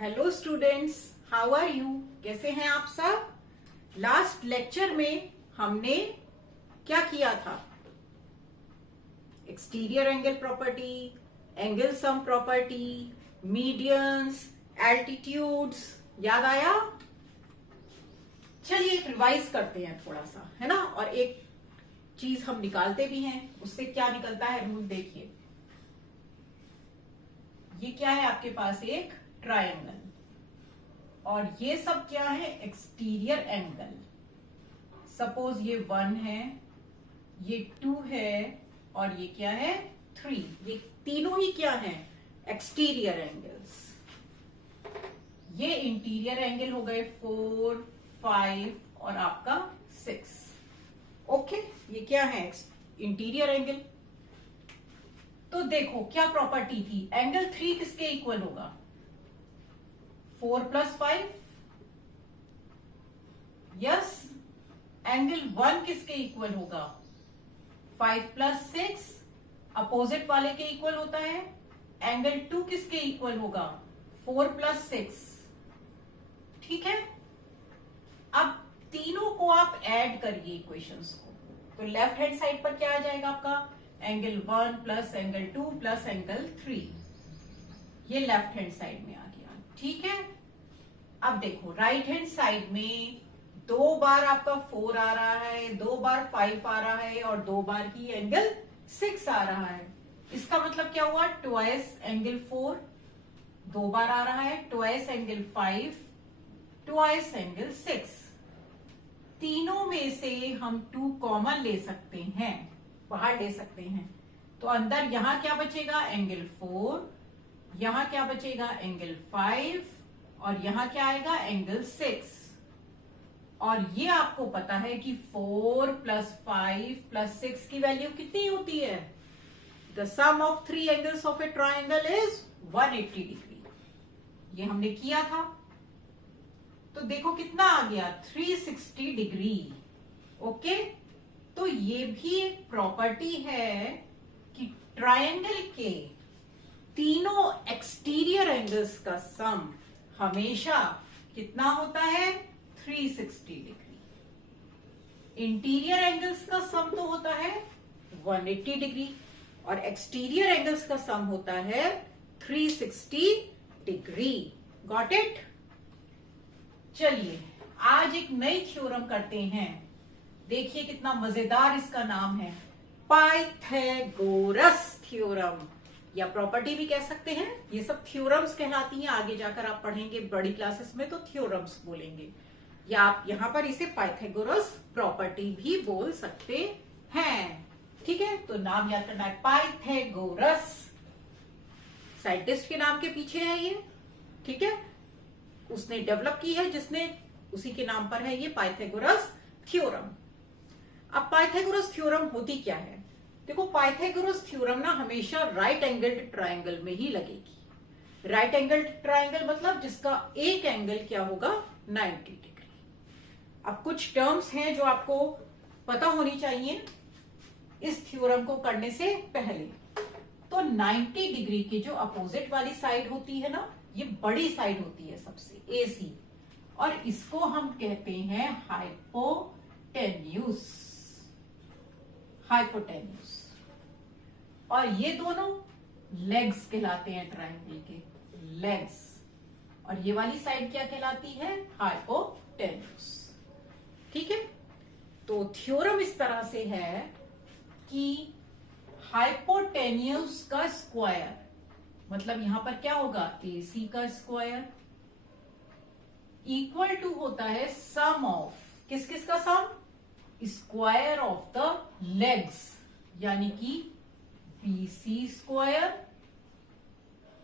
Hello students, how are you? कैसे हैं आप सब? लास्ट लेक्चर में हमने क्या किया था? Exterior angle property, angle sum property, medians, altitudes, याद आया? चलिए एक रिवाइज करते हैं थोड़ा सा, है ना। और एक चीज हम निकालते भी हैं, उससे क्या निकलता है रूल देखिए। ये क्या है आपके पास? एक ट्रायंगल, और ये सब क्या है? Exterior angle. सपोज ये 1 है, ये 2 है, और ये क्या है? 3। ये तीनों ही क्या है? Exterior angles. ये इंटीरियर एंगल हो गए 4, 5 और आपका 6। ओके, ये क्या है? Interior angle. तो देखो क्या प्रॉपर्टी थी, एंगल 3 किसके इक्वल होगा? 4 + 5। यस। एंगल 1 किसके इक्वल होगा? 5 + 6। अपोजिट वाले के इक्वल होता है। एंगल 2 किसके इक्वल होगा? 4 + 6। ठीक है। अब तीनों को आप ऐड करिए इक्वेशंस को, तो लेफ्ट हैंड साइड पर क्या आ जाएगा आपका? Angle 1 + angle 2 + angle 3। ये लेफ्ट हैंड साइड में आ गया। ठीक है। अब देखो राइट हैंड साइड में 2 बार आपका 4 आ रहा है, 2 बार 5 आ रहा है, और 2 बार ही एंगल 6 आ रहा है। इसका मतलब क्या हुआ? ट्वाइस एंगल 4 2 बार आ रहा है, ट्वाइस एंगल 5, ट्वाइस एंगल 6। तीनों में से हम 2 कॉमन ले सकते हैं, बाहर ले सकते हैं। तो अंदर यहां क्या बचेगा? एंगल 4। यहां क्या बचेगा? एंगल 5। और यहां क्या आएगा? एंगल 6। और ये आपको पता है कि 4 + 5 + 6 की वैल्यू कितनी होती है? The sum of 3 angles of a triangle is 180 degree. ये हमने किया था। तो देखो कितना आ गया? 360 डिग्री। ओके। तो ये भी एक प्रॉपर्टी है कि ट्रायंगल के तीनों एक्सटीरियर एंगल्स का सम हमेशा कितना होता है? 360 डिग्री। इंटीरियर एंगल्स का सम तो होता है 180 डिग्री, और एक्सटीरियर एंगल्स का सम होता है 360 डिग्री। Got it? चलिए आज एक नई थ्योरम करते हैं। देखिए कितना मजेदार इसका नाम है, पाइथागोरस थ्योरम, या प्रॉपर्टी भी कह सकते हैं। ये सब थ्योरम्स कहलाती हैं। आगे जाकर आप पढ़ेंगे बड़ी क्लासेस में तो थ्योरम्स बोलेंगे, या आप यहां पर इसे पाइथागोरस प्रॉपर्टी भी बोल सकते हैं। ठीक है। तो नाम याद करना है, पाइथागोरस। साइंटिस्ट के नाम के पीछे है ये। ठीक है। उसने डेवलप की है, जिसने, उसी के नाम पर है ये पाइथागोरस थ्योरम। अब पाइथागोरस थ्योरम होती क्या है? देखो पाइथागोरस थ्योरम ना हमेशा राइट एंगल्ड ट्रायंगल में ही लगेगी। राइट एंगल्ड ट्रायंगल मतलब जिसका एक एंगल क्या होगा? 90 डिग्री। अब कुछ टर्म्स हैं जो आपको पता होनी चाहिए इस थ्योरम को करने से पहले। तो 90 डिग्री की जो अपोजिट वाली साइड होती है ना, ये बड़ी साइड होती है सबसे, AC, और इसको हम कहते हैं हाइपोटेन्यूज। हाइपोटेन्यूज। और ये दोनों लेग्स कहलाते हैं ट्रायंगल के, लेग्स। और ये वाली साइड क्या कहलाती है? हाइपोटेन्यूज। ठीक है। तो थ्योरम इस तरह से है कि हाइपोटेन्यूज का स्क्वायर, मतलब यहां पर क्या होगा? AC का स्क्वायर इक्वल टू होता है सम ऑफ, किस किस का सम? स्क्वायर ऑफ द लेग्स, यानी कि BC square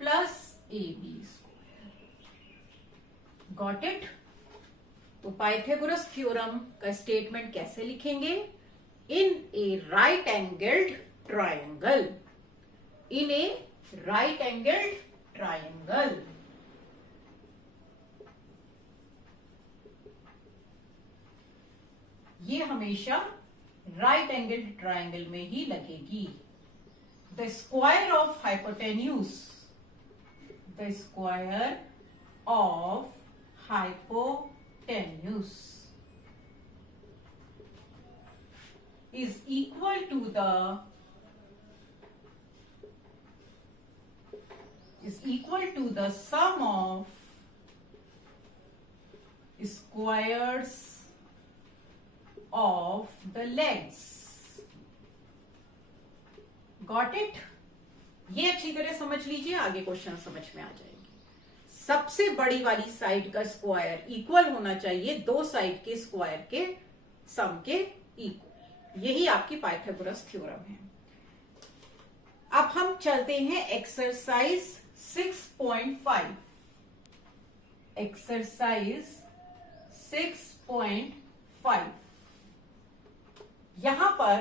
plus AB square. Got it? तो पाइथागोरस थ्योरम का स्टेटमेंट कैसे लिखेंगे? इन ए राइट एंगल्ड ट्रायंगल, इन ए राइट एंगल्ड ट्रायंगल, ये हमेशा राइट एंगल्ड ट्रायंगल में ही लगेगी। The square of hypotenuse, the square of hypotenuse is equal to the sum of squares of the legs. Got it? ये अच्छी तरह समझ लीजिए, आगे क्वेश्चन समझ में आ जाएगी। सबसे बड़ी वाली साइड का स्क्वायर इक्वल होना चाहिए दो साइड के स्क्वायर के सम के इक्वल। यही आपकी पाइथागोरस थ्योरम है। अब हम चलते हैं एक्सरसाइज 6.5। एक्सरसाइज 6.5। यहां पर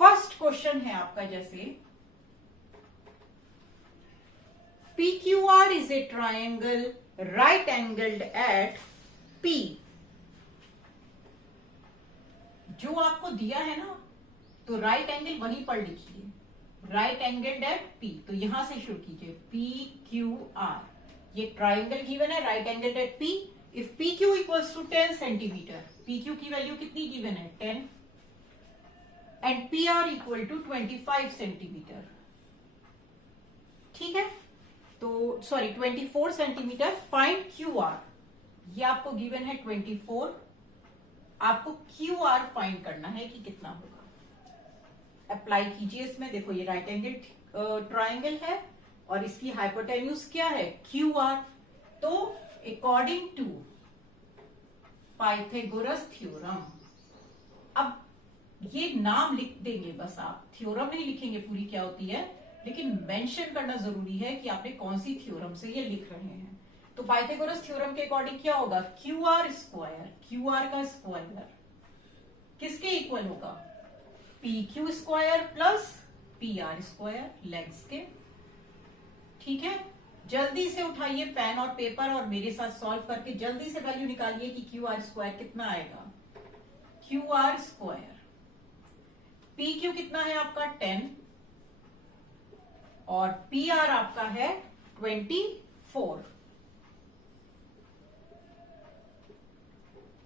फर्स्ट क्वेश्चन है आपका, जैसे PQR is a triangle right angled at P। जो आपको दिया है ना, तो राइट एंगल वहीं पर लिखिए, राइट एंगल्ड एट P। तो यहां से शुरू कीजिए, PQR, ये ट्राइंगल गिवन है right angled at P। If PQ equals to 10 centimetre, PQ की वैल्यू कितनी गिवन है 10, and PR equal to 25 centimetre. ठीक है, तो सॉरी 24 सेंटीमीटर। फाइंड QR, ये आपको गिवन है 24, आपको QR फाइंड करना है कि कितना होगा। अप्लाई कीजिए इसमें, देखो ये राइट एंगल ट्राइंगल है और इसकी हाइपोटेन्यूज क्या है QR। तो अकॉर्डिंग टू पाइथागोरस थ्योरम, अब ये नाम लिख देंगे बस, आप थ्योरम नहीं लिखेंगे पूरी क्या होती है, लेकिन मेंशन करना जरूरी है कि आपने कौन सी थ्योरम से ये लिख रहे हैं। तो पाइथागोरस थ्योरम के अकॉर्डिंग क्या होगा, QR स्क्वायर, QR का स्क्वायर किसके इक्वल होगा, PQ square plus PR square, legs के। ठीक है, जल्दी से उठाइए पेन और पेपर और मेरे साथ सॉल्व करके जल्दी से वैल्यू निकालिए कि QR स्क्वायर कितना आएगा। QR स्क्वायर, PQ कितना है आपका 10 और PR आपका है 24।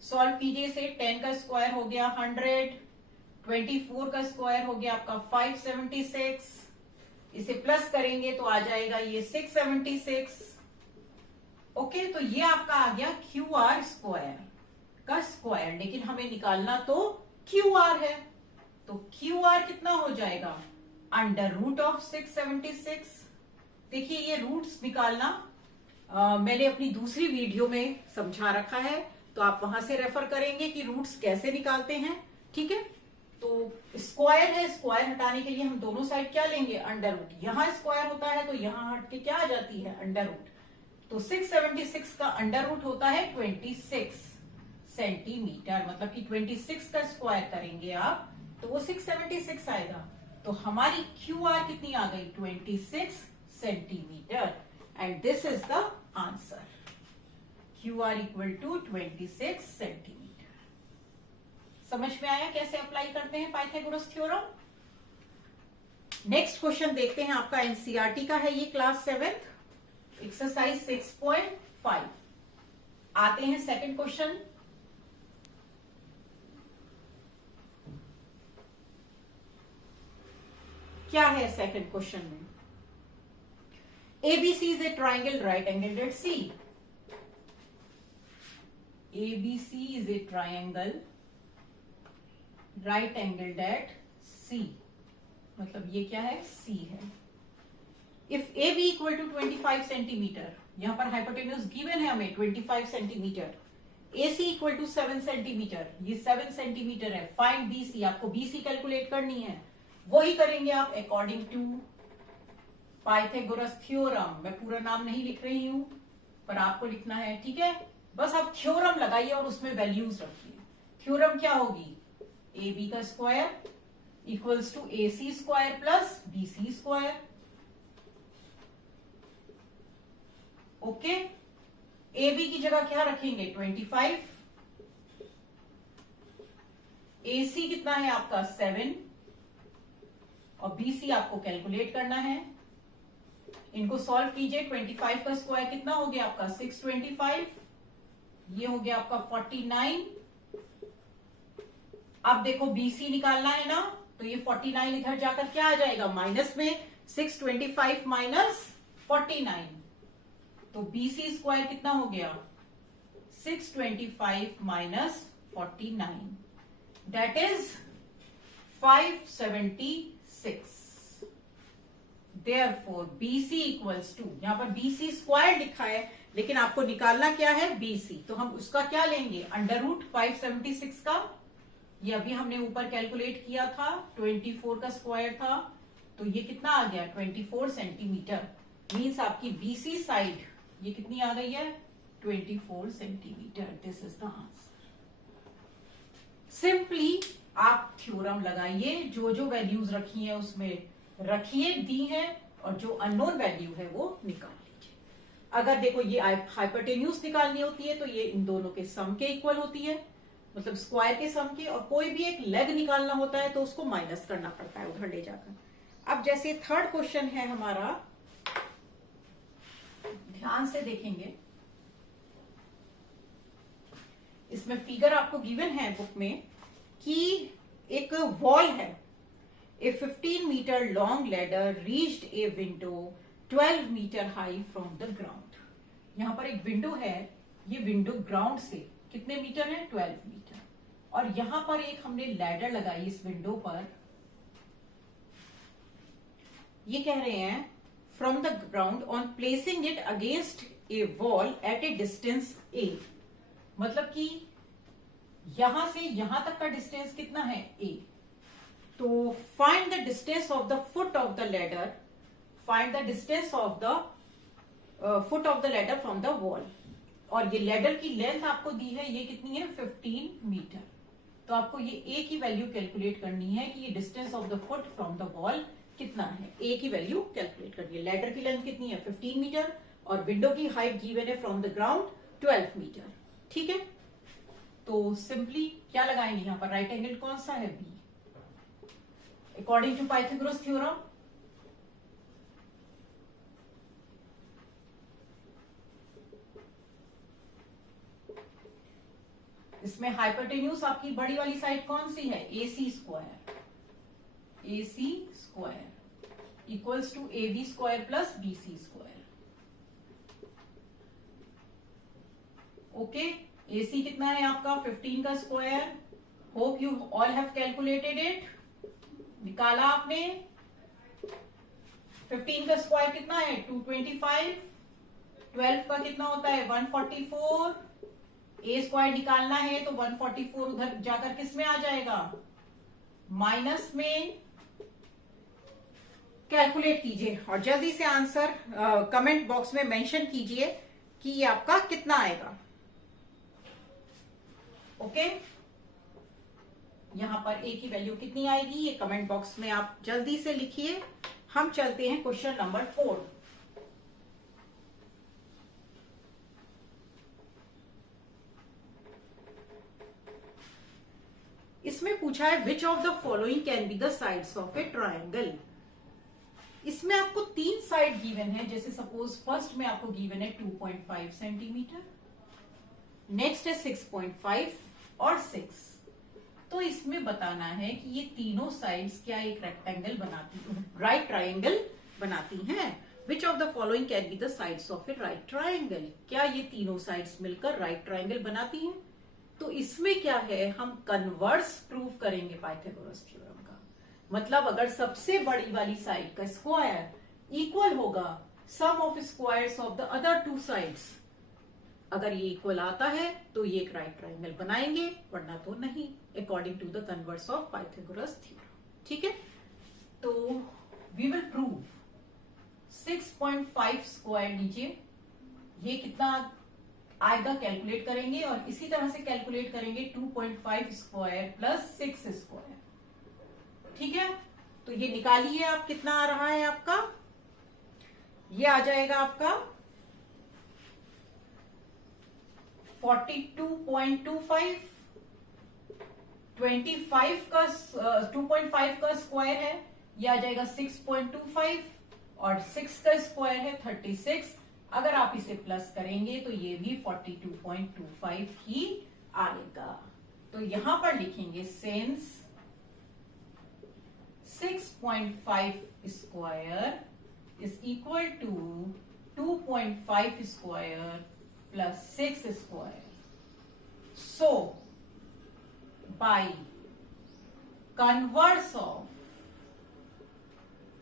सॉल्व कीजिए इसे, 10 का स्क्वायर हो गया 100, 24 का स्क्वायर हो गया आपका 576, इसे प्लस करेंगे तो आ जाएगा ये 676। ओके, तो ये आपका आ गया QR स्क्वायर का स्क्वायर, लेकिन हमें निकालना तो QR है, तो QR कितना हो जाएगा अंडर रूट ऑफ 676। देखिए ये रूट्स निकालना मैंने अपनी दूसरी वीडियो में समझा रखा है, तो आप वहां से रेफर करेंगे कि रूट्स कैसे निकालते हैं। ठीक है, तो स्क्वायर है, स्क्वायर हटाने के लिए हम दोनों साइड क्या लेंगे, अंडर रूट। यहां स्क्वायर होता है तो यहां हट के क्या आ जाती है, अंडर रूट। तो 676 का अंडर रूट होता है 26 सेंटीमीटर, मतलब कि 26 का स्क्वायर करेंगे आप तो वो 676 आएगा। तो हमारी QR कितनी आ गई 26 centimetre, and this is the answer. QR equal to 26 centimetre. समझ में आया कैसे अप्लाई करते हैं पाइथागोरस थ्योरम। नेक्स्ट क्वेश्चन देखते हैं, आपका एनसीईआरटी का है ये, क्लास 7th, एक्सरसाइज 6.5। आते हैं सेकंड क्वेश्चन। क्या है सेकंड क्वेश्चन में, ABC is a triangle right angled at C। ABC is a triangle right angled at C, मतलब ये क्या है C है। If AB equal to 25 centimetre, यहां पर हाइपोटेन्यूज गिवन है हमें 25 centimetre, AC equal to 7 centimetre, ये 7 सेंटीमीटर है। फाइंड BC, आपको BC कैलकुलेट करनी है, वही करेंगे आप अकॉर्डिंग टू पाइथागोरस थ्योरम। मैं पूरा नाम नहीं लिख रही हूं, पर आपको लिखना है। ठीक है, बस आप थ्योरम लगाइए और उसमें वैल्यूज रखिए। थ्योरम क्या होगी, AB का square equals to AC square plus BC square. Okay, AB की जगह क्या रखेंगे 25, AC कितना है आपका 7, और BC आपको कैलकुलेट करना है इनको सॉल्व कीजिए। 25 का स्क्वायर कितना हो गया आपका 625, ये हो गया आपका 49। अब देखो BC निकालना है ना, तो ये 49 इधर जाकर क्या आ जाएगा माइनस में, 625 माइनस 49, तो BC स्क्वायर कितना हो गया 625 minus 49, that is 576। Therefore BC equals to, यहां पर BC स्क्वायर लिखा है लेकिन आपको निकालना क्या है BC, तो हम उसका क्या लेंगे अंडर रूट 576 का, ये अभी हमने ऊपर कैलकुलेट किया था, 24 का स्क्वायर था, तो ये कितना आ गया 24 सेंटीमीटर। मीन्स आपकी BC साइड ये कितनी आ गई है 24 centimetre. This is the answer. Simply आप थ्योरम लगाइए, जो जो वैल्यूज रखी है उसमें रखिए, दी है, और जो अननोन वैल्यू है वो निकाल लीजिए। अगर देखो ये हाइपोटेन्यूज निकालनी होती है तो ये इन दोनों के सम के इक्वल होती है, मतलब स्क्वायर के सम के, और कोई भी एक लेग निकालना होता है तो उसको माइनस करना पड़ता है उधर ले जाकर। अब जैसे थर्ड क्वेश्चन है हमारा, ध्यान से देखेंगे, इसमें फिगर आपको गिवन है बुक में कि एक वॉल है, A 15 meter long ladder reached a window 12 meter high from the ground। यहां पर एक विंडो है, ये विंडो ग्राउंड से कितने मीटर है 12 मीटर, और यहां पर एक हमने लैडर लगाई इस विंडो पर। ये कह रहे हैं from the ground on placing it against A wall at a distance A, मतलब कि यहां से यहां तक का डिस्टेंस कितना है A। तो find the distance of the foot of the ladder, find the distance of the foot of the ladder from the wall, और ये लैडर की लेंथ आपको दी है ये कितनी है 15 मीटर। तो आपको ये A की वैल्यू कैलकुलेट करनी है कि ये distance of the foot from the wall कितना है, A की वैल्यू कैलकुलेट करनी है। लैडर की लेंथ कितनी है 15 मीटर, और विंडो की हाइट गिवन है फ्रॉम द ग्राउंड 12 मीटर। ठीक है, तो सिंपली क्या लगाएंगे यहां पर, राइट एंगल कौन सा है B, according to Pythagoras theorem. इसमें हाइपोटेन्यूज आपकी बड़ी वाली साइड कौन सी है AC square, AC square equals to AB square plus BC square. Okay, AC कितना है आपका 15 का square, hope you all have calculated it, निकाला आपने। 15 का स्क्वायर कितना है 225, 12 का कितना होता है 144, A स्क्वायर निकालना है तो 144 उधर जाकर किस में आ जाएगा माइनस में। कैलकुलेट कीजिए और जल्दी से आंसर कमेंट बॉक्स में मेंशन कीजिए कि ये आपका कितना आएगा। ओके, यहां पर A की वैल्यू कितनी आएगी ये कमेंट बॉक्स में आप जल्दी से लिखिए। हम चलते हैं क्वेश्चन नंबर 4। इसमें पूछा है which of the following can be the sides of A triangle. इसमें आपको 3 साइड गिवन है, जैसे सपोज फर्स्ट में आपको गिवन है 2.5 सेंटीमीटर, नेक्स्ट है 6.5 और 6। तो इसमें बताना है कि ये तीनों साइड्स क्या एक रेक्टेंगल बनाती है, राइट ट्रायंगल बनाती हैं। Which of the following can be the sides of A right triangle, क्या ये तीनों साइड्स मिलकर राइट ट्रायंगल बनाती हैं। तो इसमें क्या है, हम कन्वर्स प्रूव करेंगे पाइथागोरस थ्योरम का। मतलब अगर सबसे बड़ी वाली साइड का स्क्वायर इक्वल होगा sum of squares of the other 2 sides, अगर ये इक्वल आता है तो ये एक राइट ट्रायंगल बनाएंगे, वरना तो नहीं, according to the converse of Pythagoras theorem. ठीक है, तो वी विल प्रूव 6.5 स्क्वायर लीजिए, ये कितना आएगा कैलकुलेट करेंगे, और इसी तरह से कैलकुलेट करेंगे 2.5 स्क्वायर प्लस 6 स्क्वायर। ठीक है, तो ये निकालिए आप कितना आ रहा है आपका, ये आ जाएगा आपका 42.25, 25 का 2.5 का स्क्वायर है, ये आ जाएगा 6.25, और 6 का स्क्वायर है 36। अगर आप इसे प्लस करेंगे तो ये भी 42.25 ही आएगा। तो यहां पर लिखेंगे since 6.5 square is equal to 2.5 square plus 6 square, so by converse of,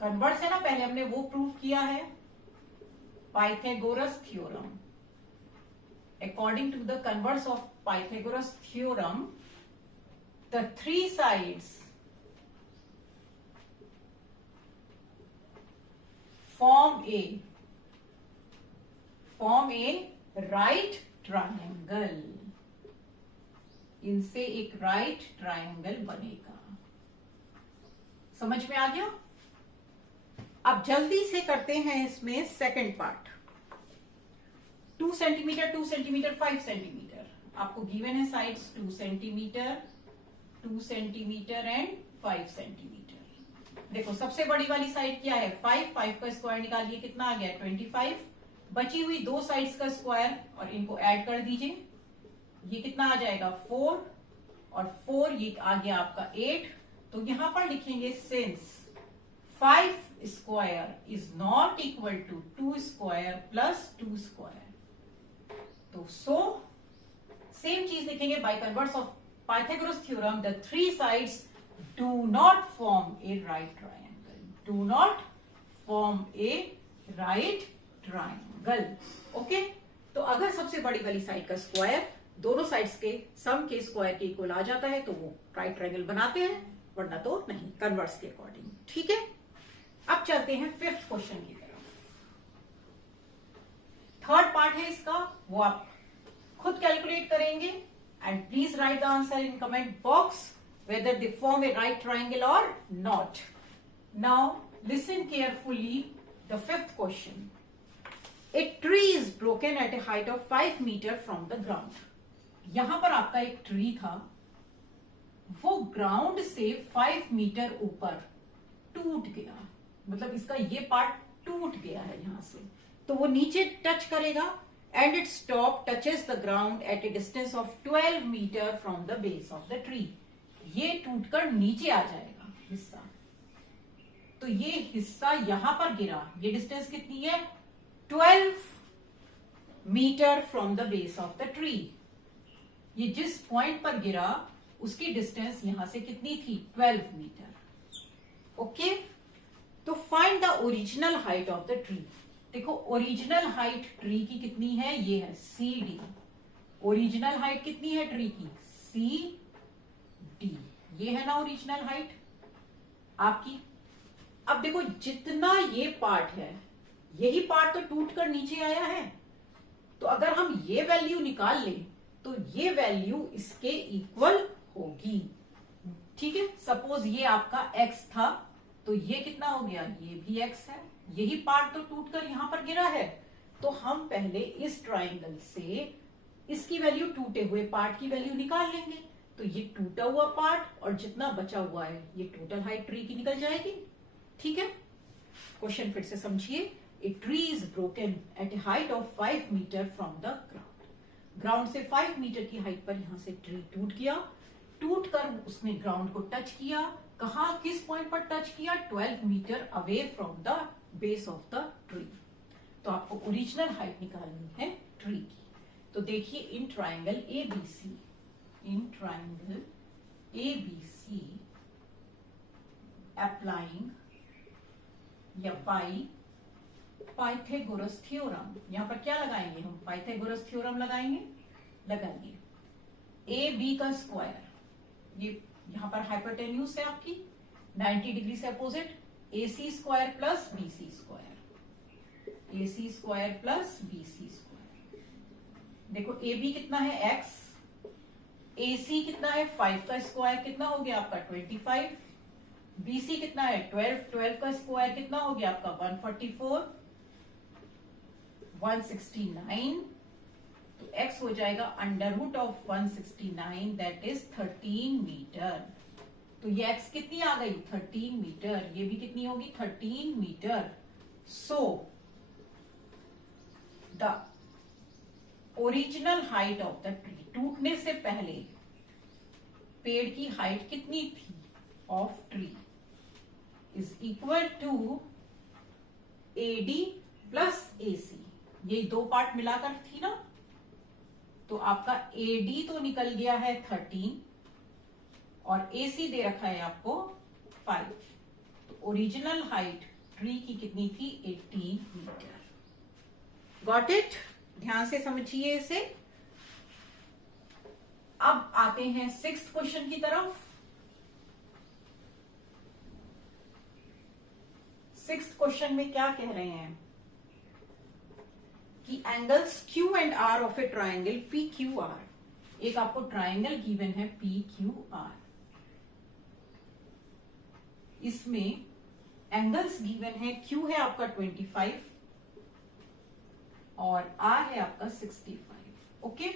converse है ना, पहले हमने वो प्रूव किया है, Pythagoras theorem, according to the converse of Pythagoras theorem the three sides form a right triangle, इनसे एक राइट ट्रायंगल बनेगा। समझ में आ गया? अब जल्दी से करते हैं इसमें second part. 2 centimetre 2 centimetre 5 centimetre आपको गिवन है, sides 2 centimetre 2 centimetre and 5 centimetre. देखो सबसे बड़ी वाली साइड क्या है 5 का स्क्वायर निकालिए, कितना आ गया 25। बची हुई दो साइड्स का स्क्वायर और इनको ऐड कर दीजिए, ये कितना आ जाएगा 4 और 4 ये आ गया आपका 8। तो यहां पर लिखेंगे since 5 square is not equal to 2 square plus 2 square, तो सो सेम चीज लिखेंगे by converse of Pythagoras theorem the three sides do not form a right triangle, do not form a right triangle. Okay, तो अगर सबसे बड़ी वाली side का square दोनों साइड्स के सम के स्क्वायर के इक्वल आ जाता है तो वो राइट ट्रायंगल बनाते हैं, वरना तो नहीं, कन्वर्स के अकॉर्डिंग। ठीक है, अब चलते हैं फिफ्थ क्वेश्चन की तरफ। थर्ड पार्ट है इसका, वो आप खुद कैलकुलेट करेंगे and please right the answer in comment box whether they form a right triangle or not. Now listen carefully the fifth question. A tree is broken at a height of 5 meter from the ground. यहां पर आपका एक tree था, वो ground से 5 metre ऊपर टूट गया, मतलब इसका ये पार्ट टूट गया है यहां से, तो वो नीचे टच करेगा and its top touches the ground at a distance of 12 metre from the base of the tree. ये टूटकर नीचे आ जाएगा हिस्सा, तो ये हिस्सा यहां पर गिरा, ये डिस्टेंस कितनी है 12 metre from the base of the tree. ये जिस पॉइंट पर गिरा उसकी डिस्टेंस यहां से कितनी थी 12 मीटर। ओके, तो find the original height of the tree. देखो ओरिजिनल हाइट ट्री की कितनी है, ये है CD। ओरिजिनल हाइट कितनी है ट्री की CD, ये है ना ओरिजिनल हाइट आपकी। अब देखो जितना ये पार्ट है, यही पार्ट तो टूटकर नीचे आया है, तो अगर हम ये वैल्यू निकाल लें तो ये वैल्यू इसके इक्वल होगी। ठीक है, सपोज ये आपका x था, तो ये कितना हो गया, ये भी x है, यही पार्ट तो टूटकर यहां पर गिरा है, तो हम पहले इस ट्राइंगल से इसकी वैल्यू, टूटे हुए पार्ट की वैल्यू निकाल लेंगे। तो ये टूटा हुआ पार्ट और जितना बचा हुआ है ये टोटल हाइट ट्री की निकल जाएगी। ठीक है, क्वेश्चन फिर से समझिए। A tree is broken at a height of 5 metre from the ground. Ground से 5 मीटर की हाइट पर यहां से ट्री टूट गया, टूट कर उसने ग्राउंड को टच किया, कहा किस पॉइंट पर टच किया 12 metre away from the base of the tree. तो आपको ओरिजिनल हाइट निकालनी है ट्री की। तो देखिए in triangle ABC, in triangle ABC applying या by पाइथागोरस थ्योरम, यहां पर क्या लगाएंगे हम, पाइथागोरस थ्योरम लगाएंगे, लगाइए AB का स्क्वायर, ये यहां पर हाइपोटेन्यूज है आपकी 90 डिग्री से opposite, AC square plus BC square, AC square plus BC square. देखो AB कितना है x, AC कितना है 5 का स्क्वायर कितना हो गया आपका 25, BC कितना है 12 का स्क्वायर कितना हो गया आपका 144, 169, तो x हो जाएगा under root of 169 that is 13 metre. तो ये x कितनी आ गई 13 मीटर, ये भी कितनी होगी 13 metre. So the original height of the tree, टूटने से पहले पेड़ की हाइट कितनी थी of tree, is equal to AD plus AC। ये दो पार्ट मिलाकर थी ना, तो आपका AD तो निकल गया है 13 और AC दे रखा है आपको 5। तो ओरिजिनल हाइट ट्री की कितनी थी, 18 मीटर। Got it? ध्यान से समझिए इसे। अब आते हैं 6th क्वेश्चन की तरफ। 6th क्वेश्चन में क्या कह रहे हैं कि angles Q and R of a triangle PQR। एक आपको ट्राइंगल गिवन है PQR, इसमें एंगल्स गिवन है, Q है आपका 25 और R है आपका 65। ओके,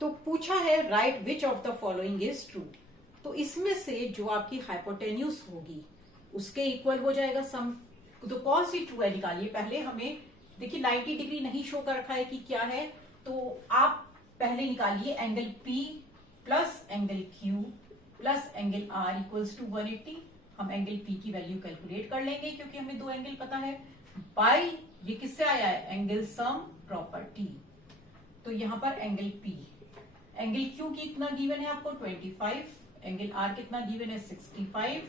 तो पूछा है right which of the following is true. तो इसमें से जो आपकी हाइपोटेन्यूज होगी उसके इक्वल हो जाएगा सम। तो कौन सी ट्रू है निकालिए। पहले हमें देखिए 90 डिग्री नहीं शो कर रखा है कि क्या है, तो आप पहले निकालिए angle P plus angle Q plus angle R equals to 180। हम एंगल P की वैल्यू कैलकुलेट कर लेंगे क्योंकि हमें दो एंगल पता है। बाय ये किससे आया है, एंगल सम प्रॉपर्टी। तो यहां पर एंगल P, एंगल Q की कितना गिवन है आपको 25, एंगल R कितना गिवन है 65।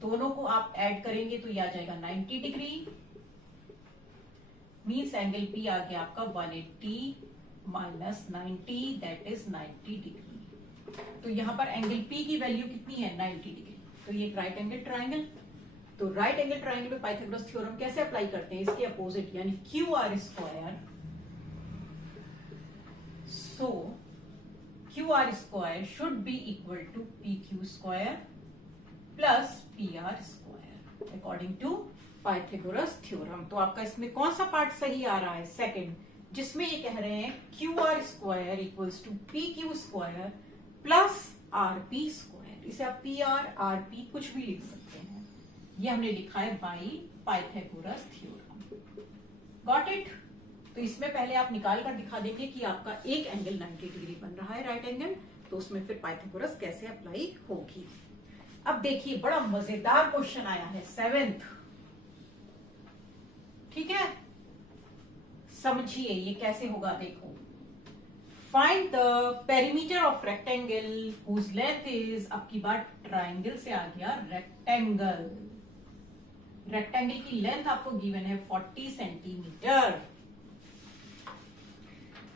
दोनों को आप ऐड करेंगे तो ये आ जाएगा 90 डिग्री। मीन्स एंगल P आ गया आपका 180 माइनस 90, दैट इज 90 डिग्री। तो यहां पर एंगल P की वैल्यू कितनी है, 90 डिग्री। तो ये राइट एंगल ट्राइंगल। तो राइट एंगल ट्राइंगल में पाइथागोरस थ्योरम कैसे अप्लाई करते हैं, इसके अपोजिट यानी QR square. So QR square should be equal to PQ square plus PR square according to Pythagoras theorem. तो आपका इसमें कौन सा पार्ट सही आ रहा है, सेकंड, जिसमें ये कह रहे हैं QR square equals to PQ square plus RP square. इसे आप PR RP कुछ भी लिख सकते हैं। ये हमने लिखा है by Pythagoras theorem. Got it? तो इसमें पहले आप निकाल कर दिखा देंगे कि आपका एक एंगल 90 डिग्री बन रहा है राइट एंगल, तो उसमें फिर पाइथागोरस कैसे अप्लाई होगी। अब देखिए बड़ा मजेदार क्वेश्चन आया है 7th। ठीक है, समझिए ये कैसे होगा। देखो, find the perimeter of rectangle whose length is, अब की बार ट्राइंगल से आ गया रेक्टेंगल। रेक्टेंगल की लेंथ आपको गिवन है 40 centimetre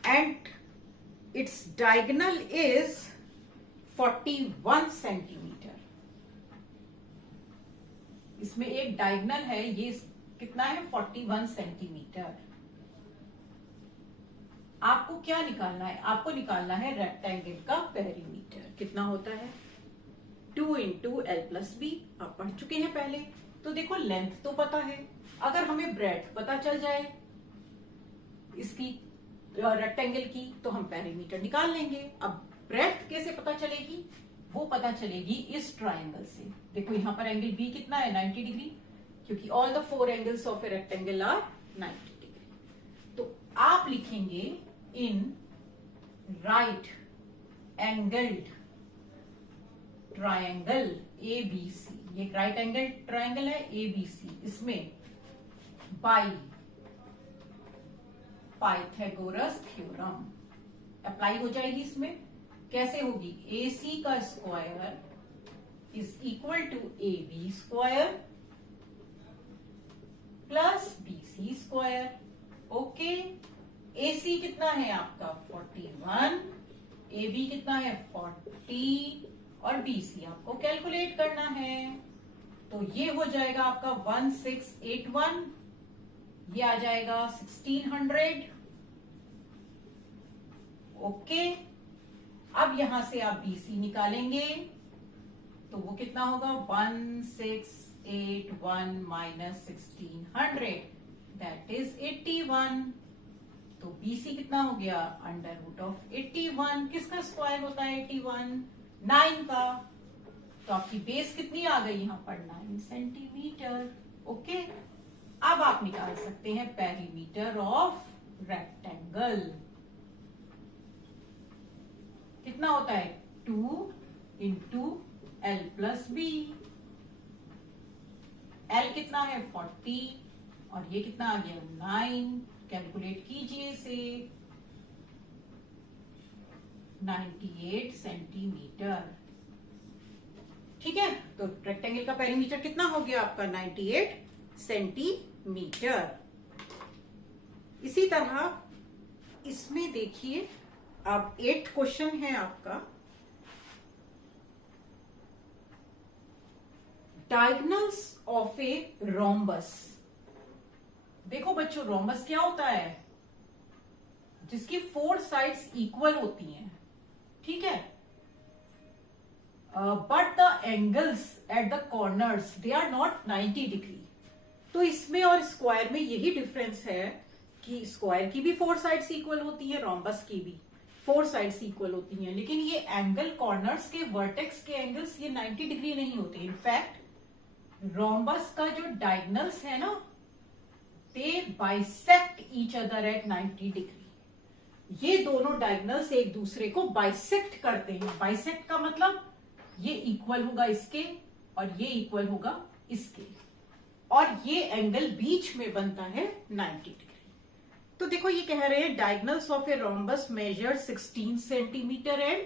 and its diagonal is 41 centimetre. इसमें एक डायगोनल है, ये कितना है 41 सेंटीमीटर। आपको क्या निकालना है, आपको निकालना है रेक्टेंगल का पेरीमीटर। कितना होता है 2 इंटू L प्लस बी, आप पढ़ चुके हैं पहले। तो देखो लेंथ तो पता है, अगर हमें ब्रेड्थ पता चल जाए इसकी रेक्टेंगल की तो हम पेरीमीटर निकाल लेंगे। अब ब्रेड्थ कैसे पता चलेगी, वो पता चलेगी इस ट्राइंगल से। देखो यहां पर एंगल बी कितना है 90 डिग्री, क्योंकि all the 4 angles of a rectangle are 90 degree. तो आप लिखेंगे in right angled triangle ABC, ये राइट एंगल ट्राइंगल है ABC, इसमें बाई पाइथागोरस थ्योरम अप्लाई हो जाएगी। इसमें कैसे होगी, AC का square is equal to AB square plus BC square. Okay, AC कितना है आपका 41, AB कितना है 40 और BC आपको कैलकुलेट करना है। तो ये हो जाएगा आपका 1681, ये आ जाएगा 1600। ओके, अब यहां से आप BC निकालेंगे तो वो कितना होगा 1681 माइनस 1600, दैट इज 81। तो BC कितना हो गया अंडर रूट ऑफ 81। किसका स्क्वायर होता है 81, 9 का। तो आपकी बेस कितनी आ गई यहां पर 9 सेंटीमीटर। ओके, अब आप निकाल सकते हैं पेरीमीटर ऑफ रेक्टेंगल। कितना होता है 2 into L plus B. L कितना है 40 और ये कितना आ गया 9। कैलकुलेट कीजिए इसे। 98 सेंटीमीटर। ठीक है, तो रेक्टेंगल का पेरीमीटर कितना हो गया आपका 98 सेंटीमीटर। इसी तरह इसमें देखिए, अब 8th क्वेश्चन है आपका, डायगोनल्स ऑफ ए रोम्बस। देखो बच्चों, रोम्बस क्या होता है? जिसकी 4 साइड्स इक्वल होती हैं, ठीक है, but the angles at the corners they are not 90 degree. तो इसमें और स्क्वायर में यही डिफरेंस है कि स्क्वायर की भी 4 साइड्स इक्वल होती है, रोम्बस की भी 4 साइड्स इक्वल होती हैं, लेकिन ये एंगल कॉर्नर्स के वर्टेक्स के एंगल्स ये 90 डिग्री नहीं होते। इनफैक्ट रोम्बस का जो डायगोनल्स है ना, they bisect each other at 90 degree. ये दोनों डायगोनल्स एक दूसरे को बाइसेक्ट करते हैं। बाइसेक्ट का मतलब ये इक्वल होगा इसके और ये इक्वल होगा इसके, और ये एंगल बीच में बनता है 90 डिग्री। तो देखो ये कह रहे हैं diagonals of a rhombus measure 16 centimetre and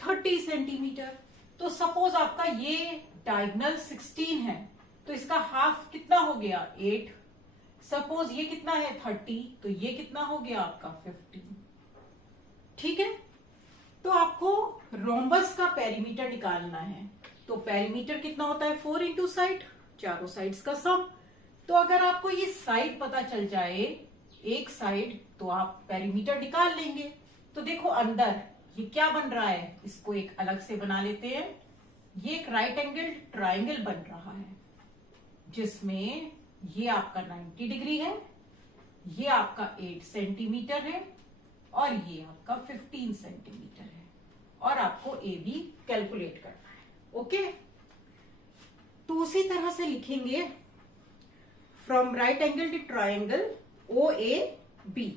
30 centimetre. तो सपोज आपका ये डायगोनल 16 है, तो इसका हाफ कितना हो गया 8। सपोज ये कितना है 30, तो ये कितना हो गया आपका 15। ठीक है, तो आपको रोम्बस का पेरीमीटर निकालना है। तो पेरीमीटर कितना होता है 4 इंटू साइड, चारों साइड्स का सम। तो अगर आपको ये साइड पता चल जाए, एक साइड, तो आप पेरीमीटर निकाल लेंगे। तो देखो अंदर ये क्या बन रहा है, इसको एक अलग से बना लेते हैं। ये एक राइट एंगल ट्राइंगल बन रहा है, जिसमें ये आपका 90 डिग्री है, ये आपका 8 सेंटीमीटर है, और ये आपका 15 सेंटीमीटर है, और आपको ए बी कैलकुलेट करना है। ओके, तो उसी तरह से लिखेंगे from right angle triangle O A B.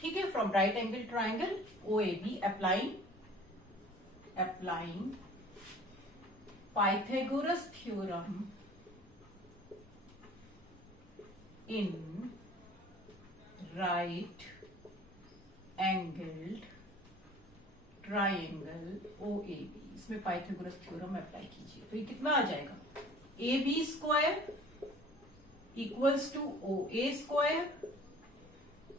ठीक है, from right angle triangle O A B applying Pythagoras theorem in right angled triangle O A B. इसमें पाइथागोरस थ्योरम अप्लाई कीजिए, तो ये कितना आ जाएगा A B square equals to O A square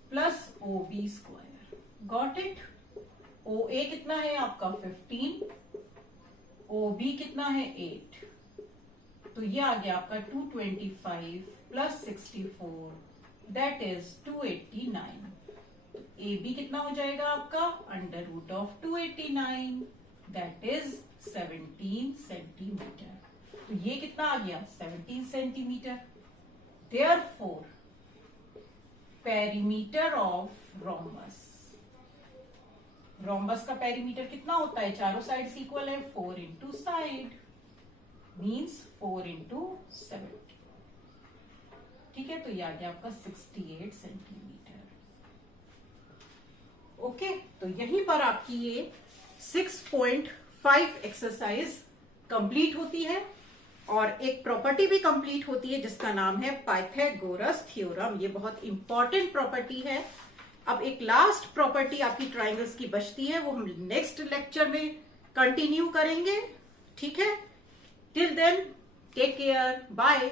plus O B square. Got it. O A कितना है आपका 15, ओ बी कितना है 8, तो ये आ गया आपका 225 plus 64, that is 289। A B कितना हो जाएगा आपका under root of 289, that is 17 centimetre. तो ये कितना आ गया 17 centimetre. Therefore perimeter of rhombus, rhombus का पेरीमीटर कितना होता है, चारों साइड्स इक्वल है, 4 इंटू साइड मीन्स 4 इंटू 70। ठीक है, तो ये आ गया आपका 68 सेंटीमीटर। ओके, तो यहीं पर आपकी ये 6.5 एक्सरसाइज कंप्लीट होती है, और एक प्रॉपर्टी भी कंप्लीट होती है जिसका नाम है पाइथागोरस थ्योरम। ये बहुत इंपॉर्टेंट प्रॉपर्टी है। अब एक लास्ट प्रॉपर्टी आपकी ट्राइंगल्स की बचती है, वो हम नेक्स्ट लेक्चर में कंटिन्यू करेंगे। ठीक है, till then take care, bye.